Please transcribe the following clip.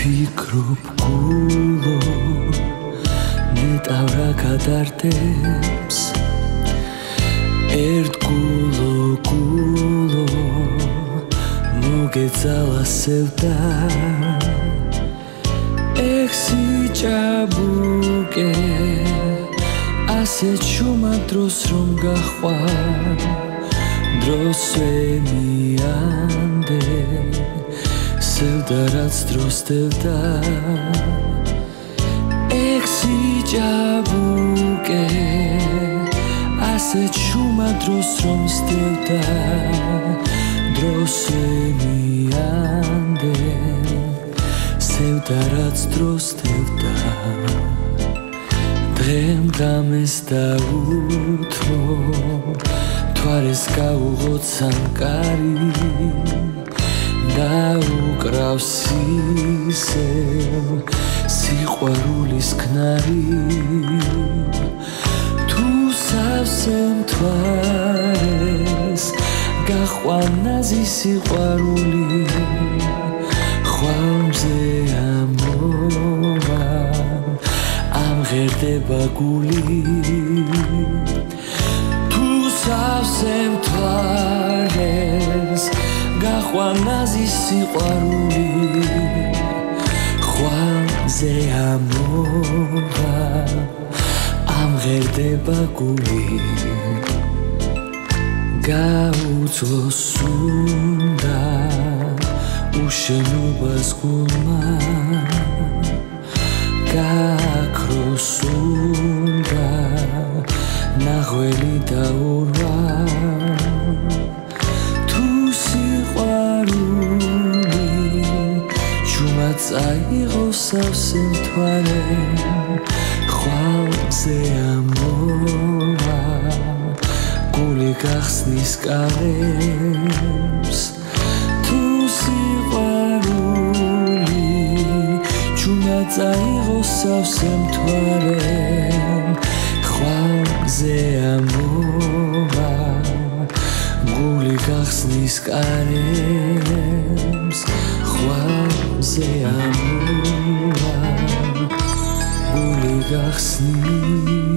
ფიქრობ გულო ნეტავრა გადარდებს ერთ გულო მოგეძალა სევდა ექსი ჭაბუკე ასე ჩუმა დროს რომ გახვარ დროს ვემიანდე სევდა რაც დროს დევდა ექსი ჭაბუკე ასე ჩუმა დროს რომ სდევდა დროს ვემიანდე სევდა რაც დროს დევდა დღემ გამეს დაუთმო თვარეს გაუღოთ სამკარი დაუკრავს ისევ სიყვარულის ქნარი თუ სავსე მთვარეს გახვანაზი სიყვარული ხვალმზე ამოვა ამღერდება გული თუ სავსე მთვარეს გახვანაზი სიყვარული ხვალმზე ამოვა ამღერდება გული გაუძლოს უნდა უშენობას გულმა გაქროს უნდა ნაღველი დაურვა თუ სიყვარული ჩუმად წაიღოს სავსე მთვარე ხვალმზე ამოვა გული გახსნის კარებს თუ სიყვარული ჩუმად წაიღოს სავსე მთვარე ხვალმზე ამოვა გული გახსნის კარებს ხვალმზე ამოვა გული გახსნის